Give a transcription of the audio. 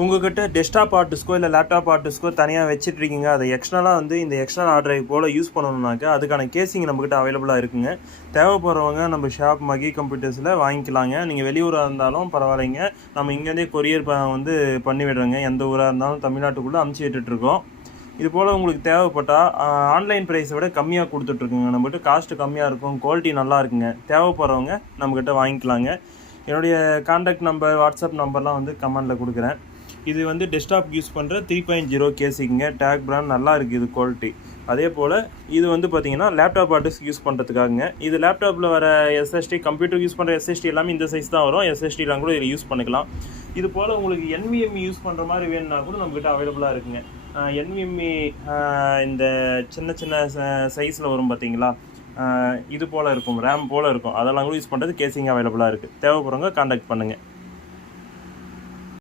உங்கள்கிட்ட desktop heart டிஸ்க்கோ இல்லை laptop heart டிஸ்க்கோ தனியாக வச்சுட்ருக்கீங்க, அதை எக்ஸ்டர்னலாக வந்து இந்த எக்ஸ்டர்னல் ஹார்ட் டிரைவ் போல் யூஸ் பண்ணணுன்னாக்கா அதுக்கான கேசிங் நம்மக்கிட்ட அவைலபிளாக இருக்குங்க. தேவைப்படுறவங்க நம்ம ஷாப் மகி கம்ப்யூட்டர்ஸில் வாங்கிக்கலாங்க. நீங்கள் வெளியூராக இருந்தாலும் பரவாயில்லைங்க, நம்ம இங்கேருந்தே கொரியர் வந்து பண்ணி விடுறோங்க. எந்த ஊராக இருந்தாலும் தமிழ்நாட்டுக்குள்ளே அமுச்சு விட்டுட்ருக்கோம். இது போல் உங்களுக்கு தேவைப்பட்டால் ஆன்லைன் ப்ரைஸை விட கம்மியாக கொடுத்துட்ருக்குங்க. நம்மகிட்ட காஸ்ட்டு கம்மியாக இருக்கும், குவாலிட்டி நல்லா இருக்குங்க. தேவைப்படுறவங்க நம்மக்கிட்ட வாங்கிக்கலாங்க. என்னுடைய கான்டாக்ட் நம்பர், வாட்ஸ்அப் நம்பர்லாம் வந்து கமெண்டில் கொடுக்குறேன். இது வந்து டெஸ்க்டாப் யூஸ் பண்ணுற 3.0 கேசிங்க. டேக் பிராண்ட் நல்லா இருக்குது இது குவாலிட்டி. அதே போல் இது வந்து பார்த்திங்கன்னா லேப்டாப் ஆர்டிஸ்ட் யூஸ் பண்ணுறதுக்காகங்க. இது லேப்டாப்பில் வர எஸ்எஸ்டி, கம்ப்யூட்டர் யூஸ் பண்ணுற எஸ்எஸ்டி எல்லாமே இந்த சைஸ் தான் வரும். எஸ்எஸ்டிலாம் கூட இதில் யூஸ் பண்ணிக்கலாம். இது போல் உங்களுக்கு NVMe யூஸ் பண்ணுற மாதிரி வேணும்னா கூட நம்மக்கிட்ட அவைலபிளாக இருக்குங்க. NVMe இந்த சின்ன சின்ன சைஸில் வரும் பார்த்தீங்களா, இது போல் இருக்கும், ரேம் போல் இருக்கும். அதெல்லாம் கூட யூஸ் பண்ணுறது கேசிங் அவைலபிளாக இருக்குது. தேவைப்படுறவங்க கான்டாக்ட் பண்ணுங்கள்.